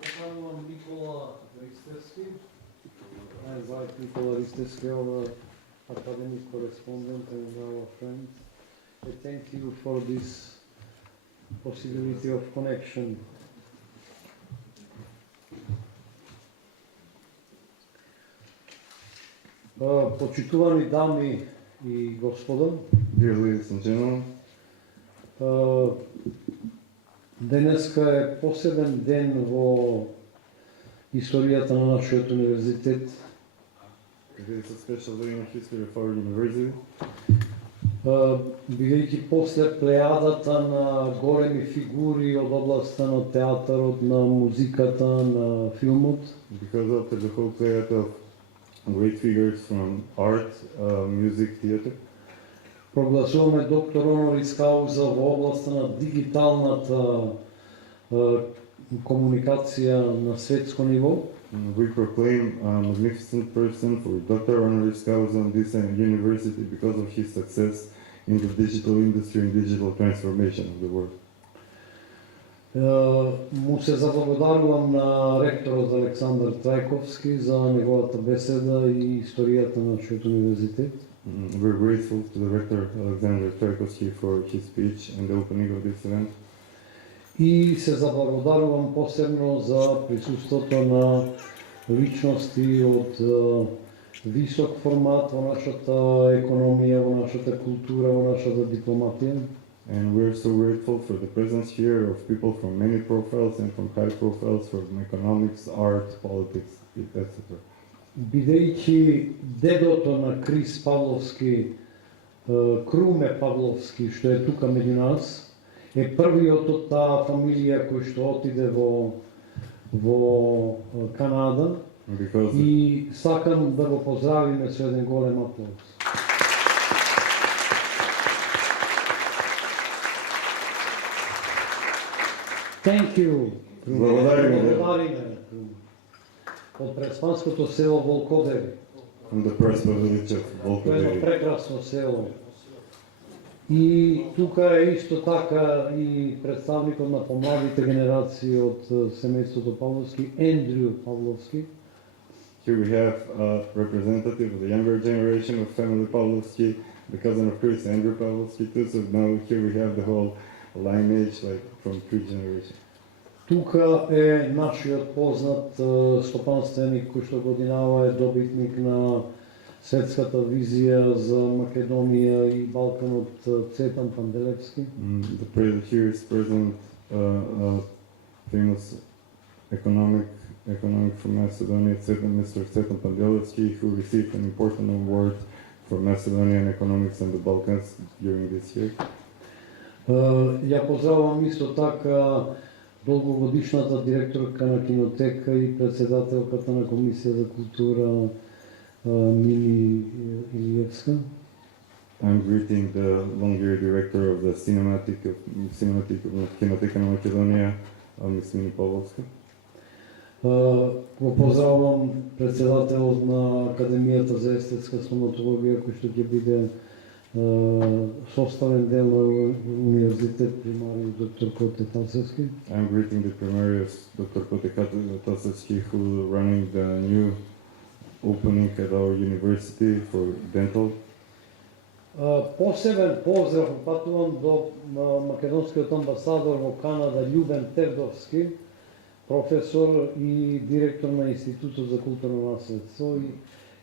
поканувам Никола Ристевски. I invite Nicola Ристевски, our academic correspondent and our friend. I thank you for this possibility of connection. Почитувани дами и господа, Dear ladies and gentlemen, денеска е посебен ден во историјата на нашиот универзитет. it is a special day in the history of our university. Бидејќи после плејадата на големи фигури од областта на театарот, на музиката, на филмот, Because after the whole plethora of great figures from art, music, theater, прогласуваме доктор Honoris Causa во областта на дигиталната комуникација на светско ниво. we proclaim a magnificent person for Dr. Honoris Causa on this university because of his success in the digital industry and digital transformation of the world. Му се заблагодарувам на ректорот Александар Трајковски за неговата беседа и историјата на нашиот универзитет. We're grateful to the rector Alexander Tchaikovsky for his speech and the opening of this event. И се заблагодарувам посебно за присуството на личности од висок формат во нашата економија, во нашата култура, во нашата дипломатија. And we're so grateful for the presence here of people from many profiles and from high profiles from economics, art, politics, etc. Бидејќи дедото на Крис Павловски, Круме Павловски, што е тука меѓу нас, е првиот од таа фамилија кој што отиде во Канада и сакам да го поздравиме со еден голем аплауз. Thank you. Благодариме. Од преспанското село Волкодеви. From the Prespa village of Тоа е едно Volkodevi. прекрасно село. И тука е исто така и представникот на помладите генерации од семејството Павловски, Ендрю Павловски. Here we have a representative of the younger generation of family Pavlovsky, the cousin of Chris, Andrew Pavlovsky too. So now here we have the whole lineage, like from 3 generations. Тука е нашиот познат стопанственик кој што годинава е добитник на светската визија за Македонија и Балканот, Цветан Панделевски. Here is present famous economic from Macedonia, Mr. Cvetan Pandelevski, who received an important award for Macedonian economics and the Balkans during this year. Ја поздравувам исто така долгогодишната директорка на Кинотека и председателката на Комисија за култура Мини Илиевска. I'm greeting the long-year director of the Cinematic of Kinoteka на Македонија, Ms. Mini Pavlovska. Го поздравувам председателот на Академијата за естетска стоматологија кој што ќе биде составен дел на универзитет примариус доктор Коте Тасевски. I'm greeting the primarius Dr. Kote Tasevski, who running the new opening at our university for dental. Посебен поздрав упатувам до македонскиот амбасадор во Канада Љубен Тердовски, професор и директор на Институтот за културно наследство, и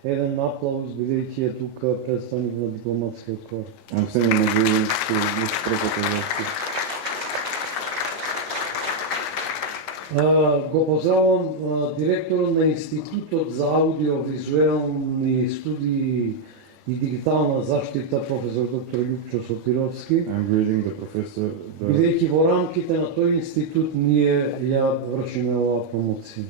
еден аплауз бидејќи е тука представник на дипломатскиот корп. I'm sending my greetings to Ms. Prokopevski. Го поздравувам директорот на Институтот за аудиовизуелни студии и дигитална заштита, професор доктор Љупчо Сотировски. I'm greeting the professor. Бидејќи во рамките на тој институт ние ја вршиме оваа промоција.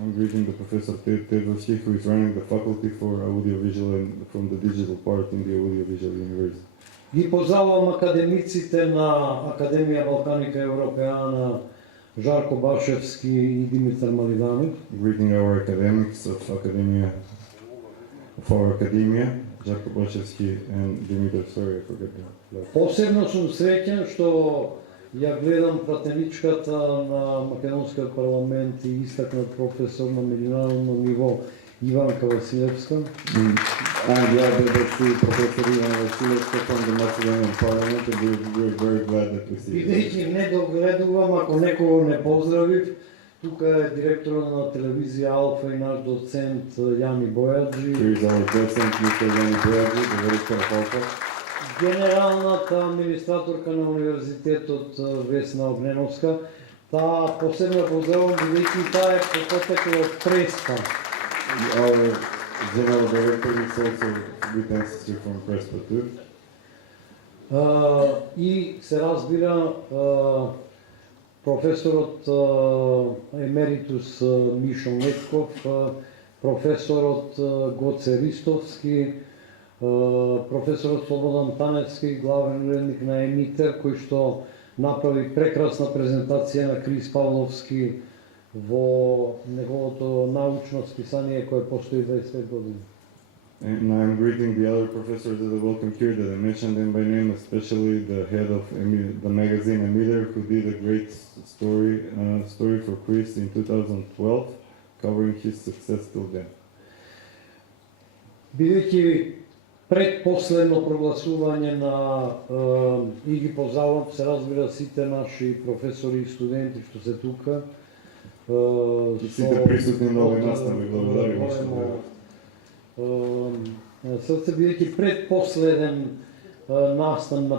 I'm greeting the professor Tedovski, who is running the faculty for audiovisual and from the digital part in the audiovisual university. Ги поздравувам академиците на Академија Балканика Европеана Жарко Башевски и Димитар Малиданов. Greeting our academics of our academia, Žarko Baševski and Dimitar, sorry, I forgot that. Посебно сум среќен што Ја гледам пратеничката на Македонскиот парламент и истакнат професор на меѓународно ниво Иванка Василевска. I'm glad that I see Professor Ivan Vasilevska from the Macedonian Parliament, and we're very glad that we see him. Бидејќи не догледувам, ако некого не поздравив, тука е директорот на телевизија Алфа и наш доцент Јани Бојаджи, Here is our docent, Mr. Jani Bojaji, the director of Alpha. генералната администраторка на универзитетот Весна Огненовска. Таа посебно поздравувам, бидејќи таа е потекла од Преспа. Our general director is also with ancestry from Prespa too. И се разбира професорот емеритус Мишо Летков, професорот Гоце Ристовски, професорот Слободан Таневски, главен уредник на Емитер, кој што направи прекрасна презентација на Крис Павловски во неговото научно списание кое постои 25 години. And I'm greeting the other professors that I welcome here that I mentioned them by name, especially the head of the magazine Emiter, who did a great story for Chris in 2012, covering his success till then. Бидејќи предпоследно прогласување на Иги Позалам, се разбира сите наши професори и студенти што се тука. Сите присутни на овој настан, ви благодарим што срце, бидејќи предпоследен настан на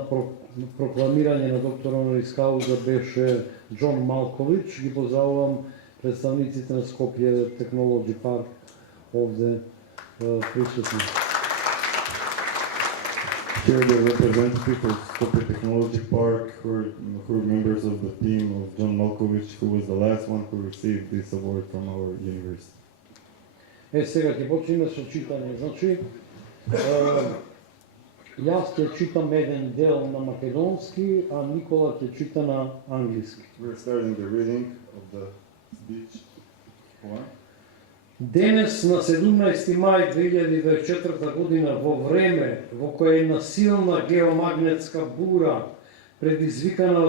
прокламирање на доктор Honoris Causa беше Џон Малкович. Ги поздравувам представниците на Скопје Technology Park овде присутни. Here the representative of Skopje Technology Park, who are members of the team of John Malkovich, who was the last one who received this award from our university. Сега ќе почнеме со читање. Значи, јас ќе читам еден дел на македонски, а Никола ќе чита на англиски. We're starting the reading of the speech. Денес на 17 мај 2024 година, во време во кое една силна геомагнетска бура предизвикана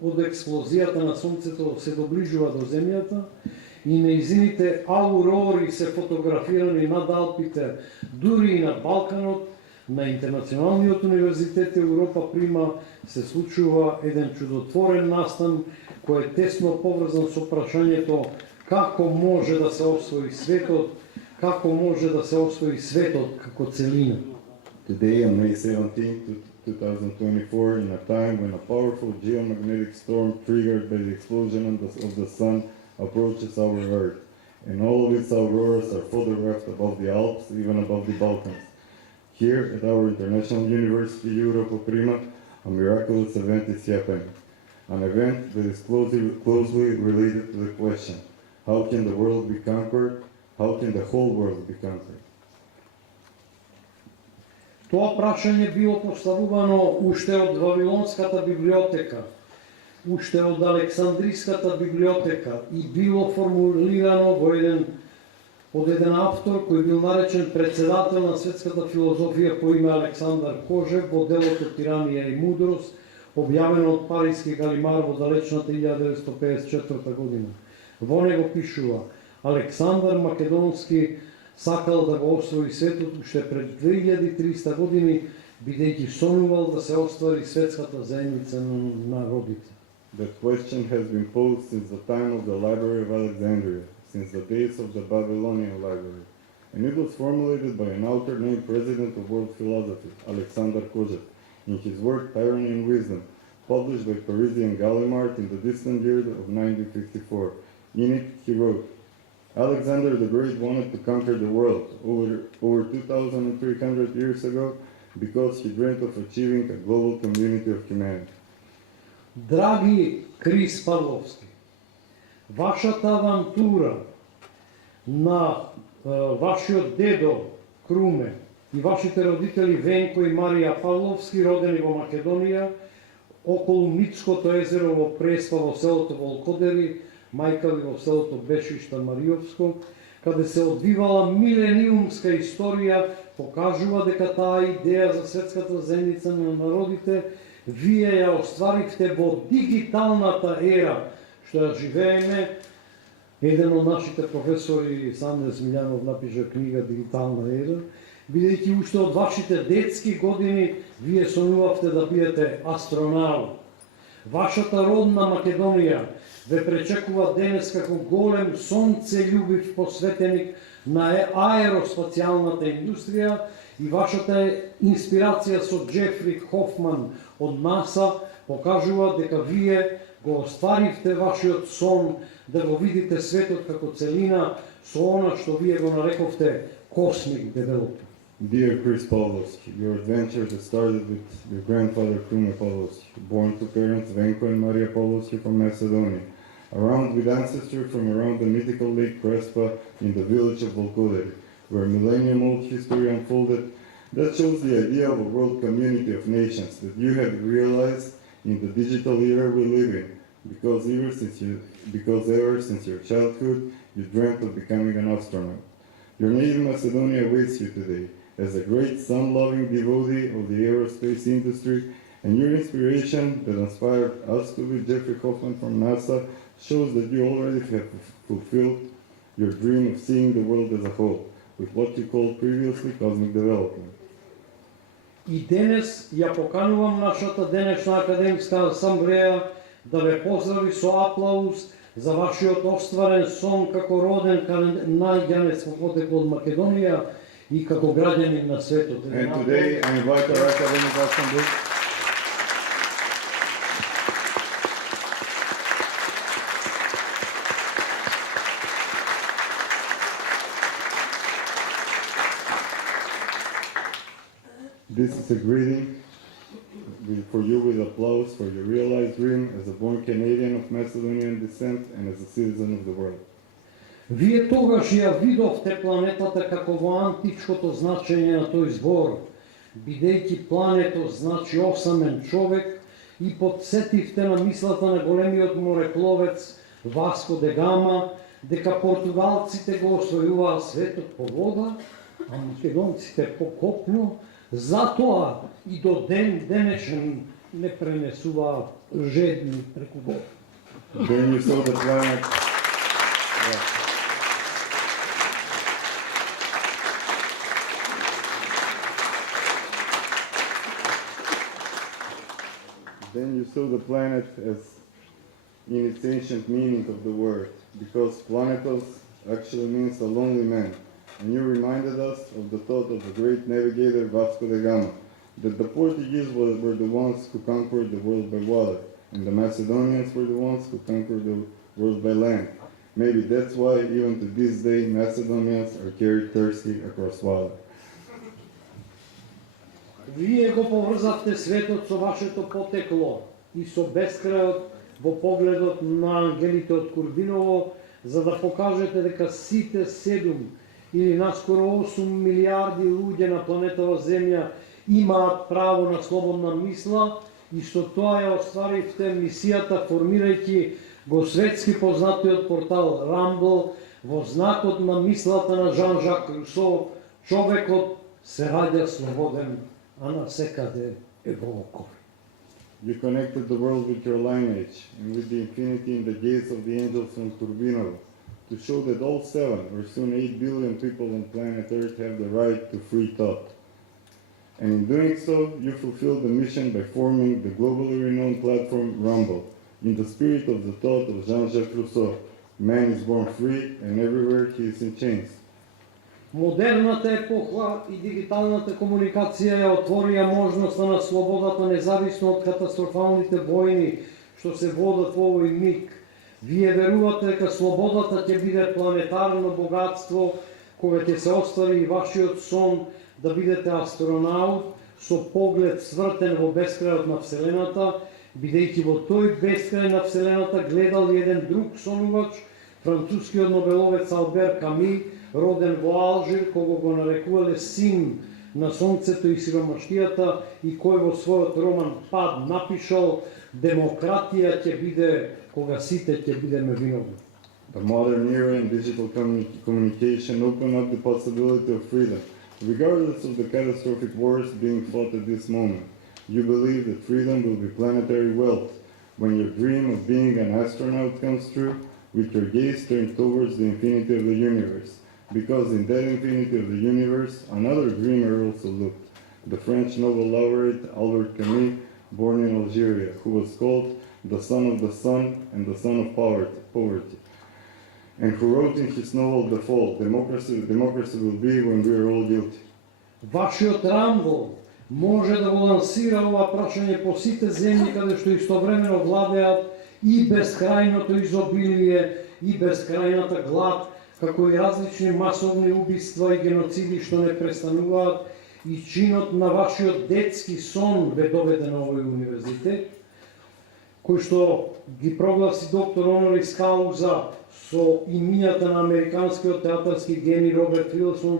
од експлозијата на Сонцето се доближува до Земјата и неизините аурори се фотографирани над Алпите, дури и на Балканот, на Интернационалниот универзитет Европа Прима се случува еден чудотворен настан кој е тесно поврзан со прашањето како може да се освои светот, како може да се освои светот како целина. Today on May 17, 2024, in a time when a powerful geomagnetic storm triggered by the explosion of the sun approaches our Earth, and all of its auroras are photographed above the Alps, even above the Balkans. Here at our International University Europa Prima, a miraculous event is happening. An event that is closely related to the question, how can the world be conquered? How can the whole world be conquered? Тоа прашање било поставувано уште од Вавилонската библиотека, уште од Александриската библиотека и било формулирано од еден автор кој бил наречен председател на светската филозофија по име Александар Кожев во делото Тиранија и мудрост, објавено од париски Галимар во далечната 1954 година. Во него пишува: Александар Македонски сакал да го освои светот уште пред 2300 години, бидејќи сонувал да се оствари светската заедница на народите. That question has been posed since the time of the Library of Alexandria, since the days of the Babylonian Library, and it was formulated by an author named President of World Philosophy, Alexander Kojev, in his work Tyranny and Wisdom, published by Parisian Gallimard in the distant year of 1954. In it, he wrote, Alexander the Great wanted to conquer the world over 2,300 years ago because he dreamt of achieving a global community of humanity. Драги Крис Павловски, вашата авантура на вашиот дедо Круме и вашите родители Венко и Марија Павловски, родени во Македонија, околу Мицкото езеро во Преспа во селото Волкодери, мајка ви во селото Бешишта Мариовско, каде се одвивала милениумска историја, покажува дека таа идеја за светската заедница на народите вие ја остваривте во дигиталната ера, што ја живееме. Еден од нашите професори, Сандес Милјанов, напиша книга Дигитална ера, бидејќи уште од вашите детски години вие сонувавте да бидете астронаут. Вашата родна Македонија ве пречекува денес како голем сонцељубив посветеник на аероспацијалната индустрија и вашата инспирација со Джефри Хофман од НАСА покажува дека вие го остваривте вашиот сон да го видите светот како целина со она што вие го нарековте Cosmic Development. Dear Chris Pavlovsky, your adventures started with your grandfather Krume Pavlovsky, born to parents Venko and Maria Pavlovsky from Macedonia, around with ancestry from around the mythical Lake Prespa in the village of Volkodari, where millennium-old history unfolded. That shows the idea of a world community of nations that you have realized in the digital era we live in, because ever since your childhood you dreamt of becoming an astronaut. Your native Macedonia awaits you today as a great sun-loving devotee of the aerospace industry, and your inspiration that inspired us to be Jeffrey Hoffman from NASA shows that you already have fulfilled your dream of seeing the world as a whole, with what you called previously cosmic development. И денес ја поканувам нашата денешна академска асамблеја да ве поздрави со аплауз за вашиот остварен сон како роден најѓанец во потекло од Македонија и како граѓанин на светот. And today I invite our academic assembly This is a greeting for you with applause for your realized dream as a born Canadian of Macedonian descent and as a citizen of the world. Вие тогаш ја видовте планетата како во античкото значење на тој збор, бидејќи планетот значи осамен човек, и подсетивте на мислата на големиот морепловец Васко де Гама дека португалците го освојуваа светот по вода, а македонците по копно. Затоа и до ден денешен не пренесуваат жедни преку вода. Then you saw the planet. Then you saw the planet as in its ancient meaning of the word, because planetos actually means a lonely man. And you reminded us of the thought of the great navigator Vasco da Gama, that the Portuguese were the ones who conquered the world by water, and the Macedonians were the ones who conquered the world by land. Maybe that's why even to this day Macedonians are carried thirsty across water. Вие го поврзавте светот со вашето потекло и со бескрајот во погледот на ангелите од Курбиново, за да покажете дека сите 7 или наскоро 8 милиарди луѓе на планетава Земја имаат право на слободна мисла и со тоа ја остваривте мисијата формирајќи го светски познатиот портал Rumble во знакот на мислата на Жан-Жак Русо, човекот се раѓа слободен, а насекаде е во окови. You connected the world with your lineage and with the infinity in the gaze of the angels from Turbinovo, to show that all 7 or soon 8 billion people on planet Earth have the right to free thought. And in doing so, you fulfilled the mission by forming the globally renowned platform Rumble, in the spirit of the thought of Jean-Jacques Rousseau. Man is born free and everywhere he is in chains. Модерната епоха и дигиталната комуникација ја отворија можноста на слободата независно од катастрофалните војни што се водат во овој миг. Вие верувате дека слободата ќе биде планетарно богатство, кога ќе се оствари и вашиот сон да бидете астронаут со поглед свртен во бескрајот на Вселената, бидејќи во тој бескрај на Вселената гледал еден друг сонувач, францускиот нобеловец Албер Ками, роден во Алжир, кого го нарекувале син на сонцето и сиромаштијата, и кој во својот роман Пад напишал: демократија ќе биде кога сите ќе бидеме виновни. The modern era and digital communication open up the possibility of freedom, regardless of the catastrophic wars being fought at this moment. You believe that freedom will be planetary wealth. When your dream of being an astronaut comes true, with your gaze turned towards the infinity of the universe. Because in that infinity of the universe, another dreamer also looked, the French Nobel laureate Albert Camus, born in Algeria, who was called the son of the sun and the son of poverty, and who wrote in his novel The Fall, democracy will be when we are all guilty. Вашиот Рамбол може да го лансира ова прашање по сите земји каде што истовремено владеат и бескрајното изобилие и бескрајната глад, како и различни масовни убиства и геноциди што не престануваат, и чинот на вашиот детски сон ве доведе на овој универзитет, кој што ги прогласи доктор Онорис Кауза со имињата на американскиот театарски гени Роберт Вилсон,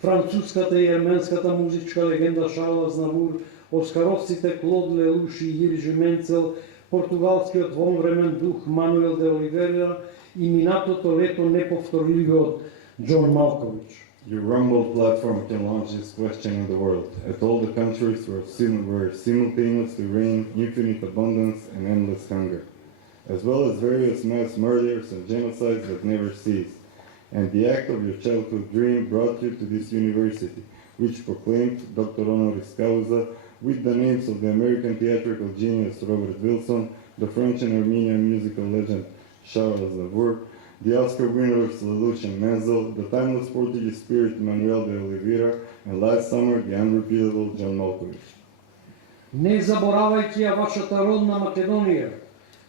француската и ерменската музичка легенда Шарл Азнавур, оскаровците Клод Лелуш и Иржи Менцел, португалскиот вонвремен дух Мануел де Оливера и минатото лето неповторливиот Џон Малкович. Your Rumble platform can launch this question in the world, at all the countries where simultaneously reign infinite abundance and endless hunger, as well as various mass murders and genocides that never cease. And the act of your childhood dream brought you to this university, which proclaimed Dr. Honoris Causa with the names of the American theatrical genius Robert Wilson, the French and Armenian musical legend Charles Aznavour, the Oscar winners Lelouch and Menzel, the timeless Portuguese spirit Manuel de Oliveira, and last summer the unrepeatable Џон Малкович. Не заборавајќи ја вашата родна Македонија,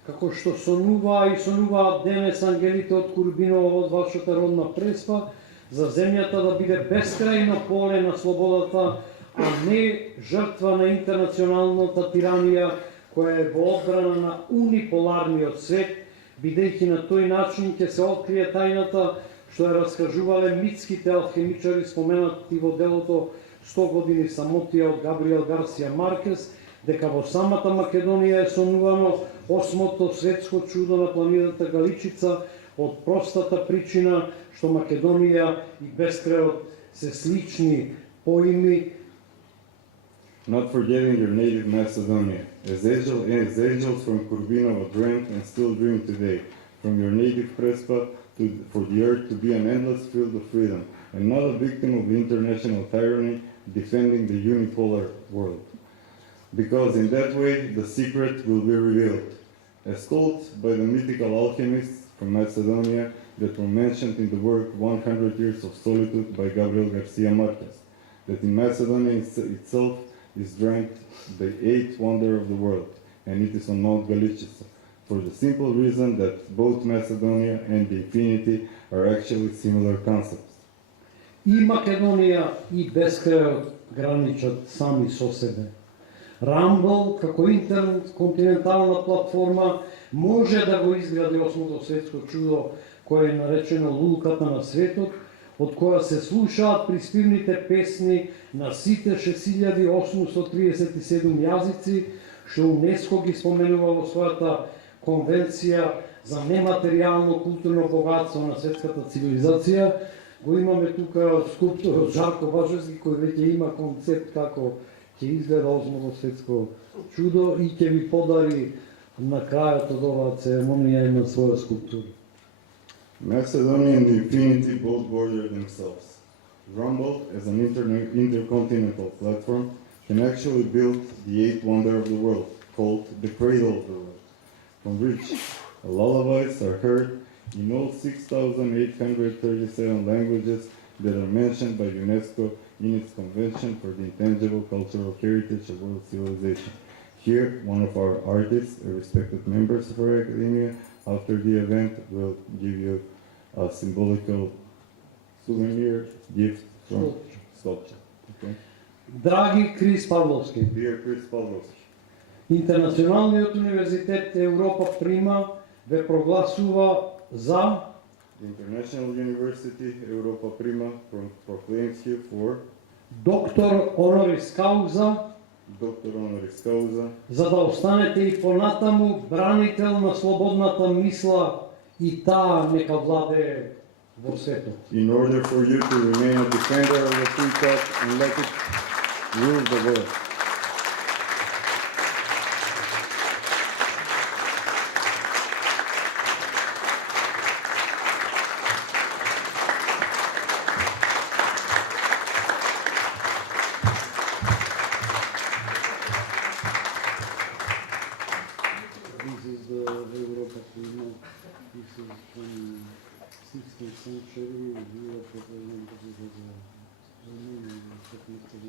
како што сонуваат денес ангелите од Курбиново од вашата родна Преспа, за земјата да биде бескрајно поле на слободата, а не жртва на интернационалната тиранија која е во одбрана на униполарниот свет, бидејќи на тој начин ќе се открие тајната што ја раскажувале митските алхемичари споменати во делото 100 години самотија од Габриел Гарсија Маркес, дека во самата Македонија е сонувано осмото светско чудо на планината Галичица, од простата причина што Македонија и Бескрајот се слични поими. Not forgetting your native Macedonia, as angels from Kurbinovo dreamt and still dream today, from your native Prespa for the earth to be an endless field of freedom, and not a victim of international tyranny defending the unipolar world. Because in that way the secret will be revealed, as told by the mythical alchemists from Macedonia that were mentioned in the work 100 Years of Solitude by Gabriel Garcia Marquez, that in Macedonia itself is ranked the 8th wonder of the world, and it is on Mount Galicica, for the simple reason that both Macedonia and the infinity are actually similar concepts. И Македонија и Бескрајот граничат сами со себе. Рамбл, како интерконтинентална платформа, може да го изгради осмото светско чудо, кое е наречено лулката на светот, од која се слушаат приспивните песни на сите 6837 јазици, што УНЕСКО ги споменува во својата конвенција за нематеријално културно богатство на светската цивилизација. Го имаме тука скулпторот Жарко Важевски, кој веќе има концепт како ќе изгледа осмото светско чудо и ќе ви подари на крајот од оваа церемонија и на своја скулптура. Macedonia and the infinity both border themselves. Rumble, as an intercontinental platform, can actually build the 8th wonder of the world, called the cradle of the world, from which lullabies are heard in all 6,837 languages that are mentioned by UNESCO in its Convention for the Intangible Cultural Heritage of World Civilization. Here, one of our artists, a respected members of our academia, after the event, will give you a symbolical souvenir gift from sculpture. Okay? Драги Крис Павловски, Dear Chris Pavlovski, Интернационалниот универзитет Европа Прима ве прогласува за the International University Europa Prima proclaims you for доктор Онорис Кауза, Dr. Honoris Causa, за да останете и понатаму бранител на слободната мисла и таа нека владее во светот. in order for you to remain a defender of the free thought and let it rule the world. from 16th century, Europe represented as a Romanian technical.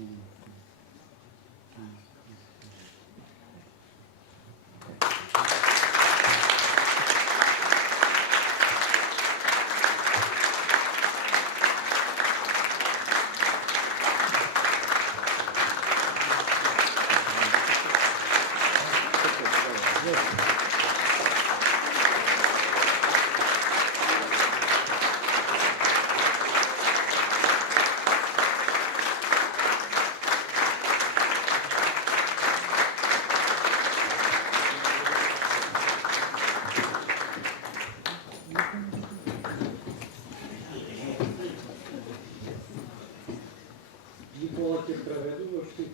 Nicola te prevede, știi?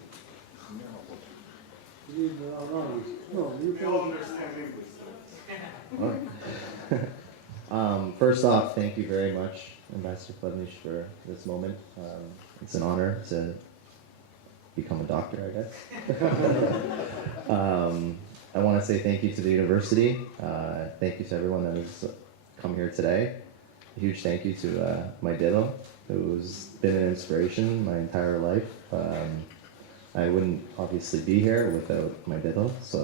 E analiz. No, Nicola. First off, thank you very much, Ambassador Plevnish, for this moment. It's an honor to become a doctor, I guess. I want to say thank you to the university. Thank you to everyone that has come here today. A huge thank you to my Dido, who's been an inspiration my entire life. I wouldn't obviously be here without my Dido, so.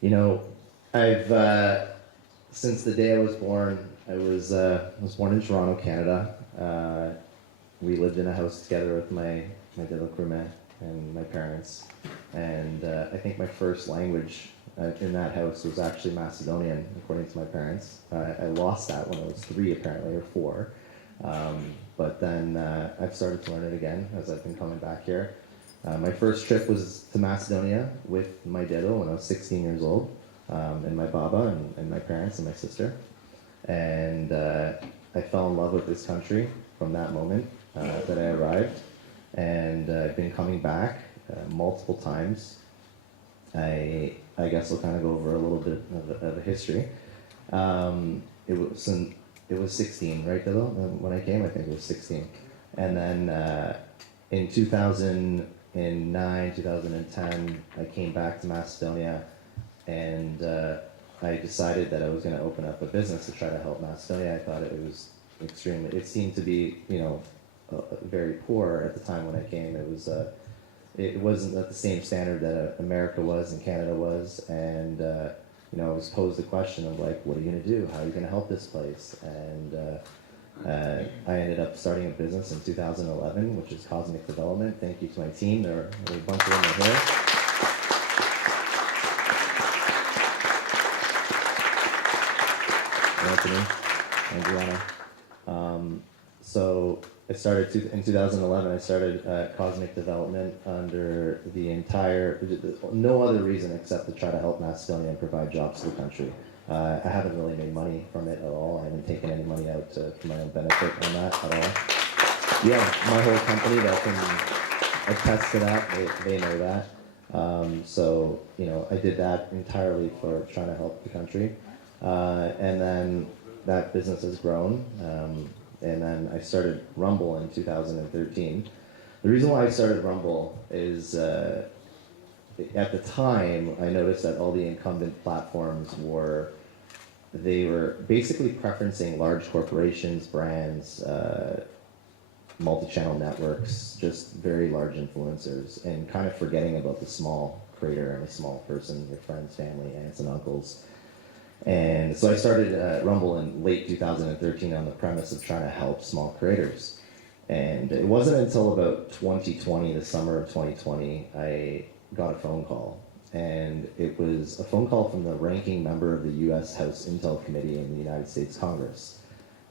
You know, I've since the day I was born, I was born in Toronto, Canada. We lived in a house together with my Dilo Krume and my parents, and I think my first language in that house was actually Macedonian, according to my parents. I lost that when I was 3, apparently, or 4, but then I've started to learn it again as I've been coming back here. My first trip was to Macedonia with my Dido when I was 16 years old, and my Baba and my parents and my sister. And I fell in love with this country from that moment that I arrived. And I've been coming back multiple times. I guess I'll kind of go over a little bit of a history. It was 16, right, Dido? When I came, I think it was 16. And then in 2009, 2010, I came back to Macedonia, and I decided that I was going to open up a business to try to help Macedonia. I thought it was it seemed to be, you know, very poor at the time when I came. It wasn't at the same standard that America was and Canada was, and you know, I was posed the question of like, what are you going to do? How are you going to help this place? And I ended up starting a business in 2011, which is Cosmic Development. Thank you to my team. There are a bunch of them here. Anthony, Adriana. So I started in 2011. I started Cosmic Development under no other reason except to try to help Macedonia and provide jobs to the country. I haven't really made money from it at all. I haven't taken any money out for my own benefit on that at all. Yeah, my whole company that can attest to that, they know that. So, you know, I did that entirely for trying to help the country. And then that business has grown. And then I started Rumble in 2013. The reason why I started Rumble is at the time, I noticed that all the incumbent platforms were basically preferencing large corporations, brands, multi-channel networks, just very large influencers, and kind of forgetting about the small creator and the small person, your friends, family, aunts and uncles. And so I started Rumble in late 2013 on the premise of trying to help small creators. And it wasn't until about 2020, the summer of 2020, I got a phone call. And it was a phone call from the ranking member of the US House Intel Committee in the United States Congress.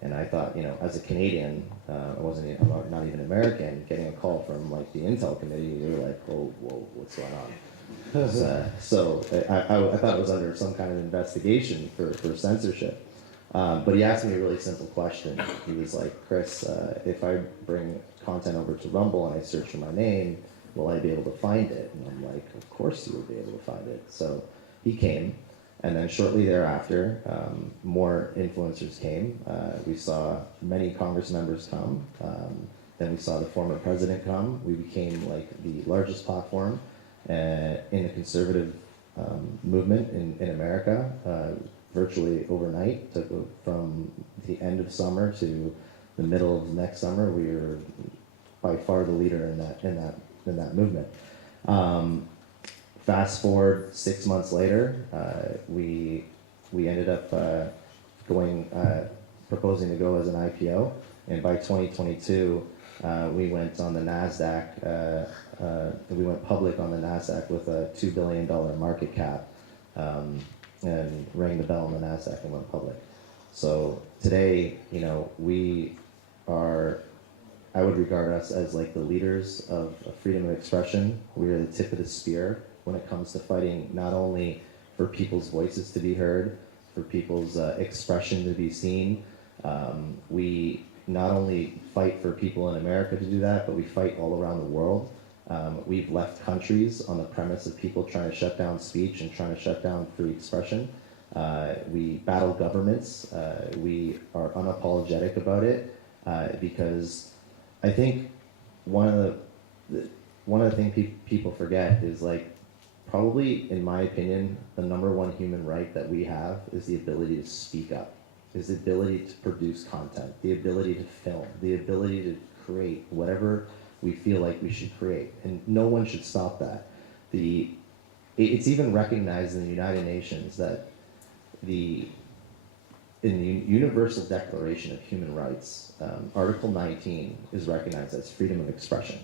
And I thought, you know, as a Canadian, I'm not even American, getting a call from like the Intel Committee, they were like, oh, whoa, what's going on? So I thought it was under some kind of investigation for censorship. But he asked me a really simple question. He was like, Chris, if I bring content over to Rumble and I search for my name, will I be able to find it? And I'm like, of course you will be able to find it. So he came, And then shortly thereafter, more influencers came. We saw many Congress members come. Then we saw the former president come. We became like the largest platform in the conservative movement in America. Virtually overnight, from the end of summer to the middle of next summer, we were by far the leader in that movement. Fast forward 6 months later, we ended up proposing to go as an IPO, and by 2022, we went on the Nasdaq. We went public on the Nasdaq with a $2 billion market cap, and rang the bell on the Nasdaq and went public. So today, you know, we are. I would regard us as like the leaders of freedom of expression. We are the tip of the spear when it comes to fighting not only for people's voices to be heard, for people's expression to be seen. We not only fight for people in America to do that, but we fight all around the world. We've left countries on the premise of people trying to shut down speech and trying to shut down free expression. We battle governments. We are unapologetic about it because I think one of the things people forget is, like, probably, in my opinion, the number one human right that we have is the ability to speak up, is the ability to produce content, the ability to film, the ability to create whatever we feel like we should create, and no one should stop that. It's even recognized in the United Nations that in the Universal Declaration of Human Rights, Article 19 is recognized as freedom of expression.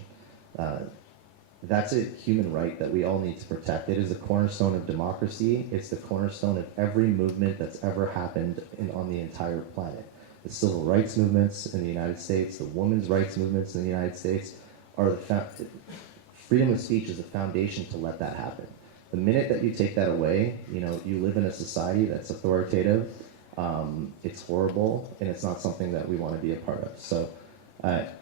That's a human right that we all need to protect. It is the cornerstone of democracy. It's the cornerstone of every movement that's ever happened on the entire planet. The civil rights movements in the United States, the women's rights movements in the United States, are freedom of speech is the foundation to let that happen. The minute that you take that away, you know, you live in a society that's authoritative. It's horrible, and it's not something that we want to be a part of. So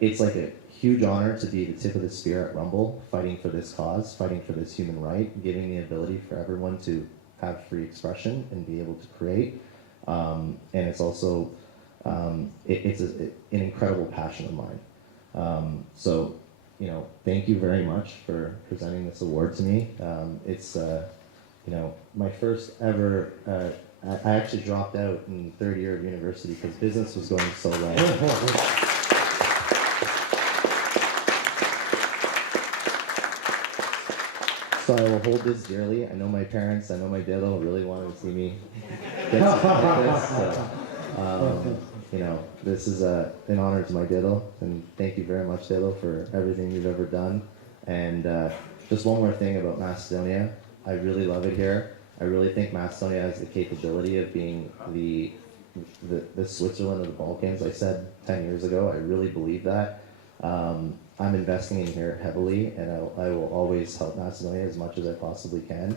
it's like a huge honor to be the tip of the spear at Rumble, fighting for this cause, fighting for this human right, giving the ability for everyone to have free expression and be able to create. And it's also, it's an incredible passion of mine. So, you know, thank you very much for presenting this award to me. It's, you know, my first ever, I actually dropped out in third year of university because business was going so well. So I will hold this dearly. I know my parents, I know my dad really wanted to see me get something like this. So, you know, this is an honor to my Diddle, and thank you very much, Diddle, for everything you've ever done. And just one more thing about Macedonia. I really love it here. I really think Macedonia has the capability of being the Switzerland of the Balkans. I said 10 years ago. I really believe that. I'm investing in here heavily, and I will always help Macedonia as much as I possibly can.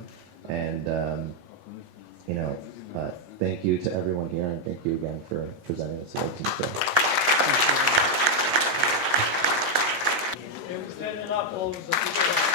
And you know, thank you to everyone here, and thank you again for presenting this award to me today. Standing up, all the people.